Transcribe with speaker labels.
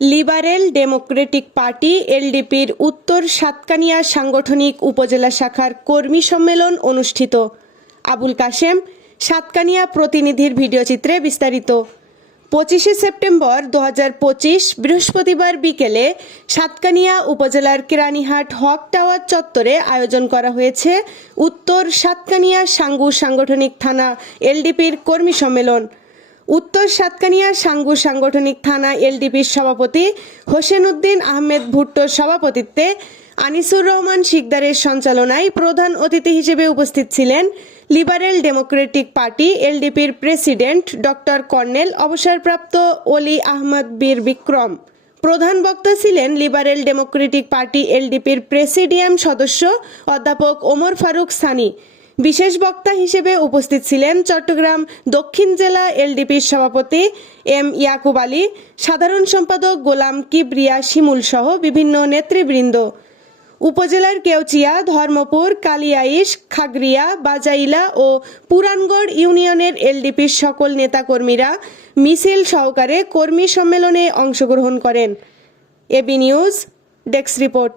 Speaker 1: Liberal democratic party, এলডিপির উত্তর সাতকানিয়া সাংগঠনিক উপজেলা শাখার কর্মী সম্মেলন অনুষ্ঠিত। আবুল কাশেম, সাতকানিয়া প্রতিনিধির ভিডিওচিত্রে বিস্তারিত। পঁচিশে সেপ্টেম্বর দু বৃহস্পতিবার বিকেলে সাতকানিয়া উপজেলার কেরানীহাট হক টাওয়ার চত্বরে আয়োজন করা হয়েছে উত্তর সাতকানিয়া সাঙ্গু সাংগঠনিক থানা এলডিপির কর্মী সম্মেলন। উত্তর সাতকানিয়া সাঙ্গু সাংগঠনিক থানা এলডিপির সভাপতি হোসেন উদ্দিন আহমেদ ভুট্টোর সভাপতিত্বে আনিসুর রহমান শিকদারের সঞ্চালনায় প্রধান অতিথি হিসেবে উপস্থিত ছিলেন লিবারেল ডেমোক্রেটিক পার্টি এলডিপির প্রেসিডেন্ট ডক্টর কর্নেল অবসরপ্রাপ্ত অলি আহমদ বীর বিক্রম। প্রধান বক্তা ছিলেন লিবারেল ডেমোক্রেটিক পার্টি এলডিপির প্রেসিডিয়াম সদস্য অধ্যাপক ওমর ফারুক সানি। বিশেষ বক্তা হিসেবে উপস্থিত ছিলেন চট্টগ্রাম দক্ষিণ জেলা এলডিপির সভাপতি এম ইয়াকুব আলী, সাধারণ সম্পাদক গোলাম কিবরিয়া শিমুল সহ বিভিন্ন নেতৃবৃন্দ। উপজেলার কেউচিয়া, ধর্মপুর, কালিয়াইশ, খাগড়িয়া, বাজাইলা ও পুরানগড় ইউনিয়নের এলডিপির সকল নেতাকর্মীরা মিছিল সহকারে কর্মী সম্মেলনে অংশগ্রহণ করেন। AB news, desk report.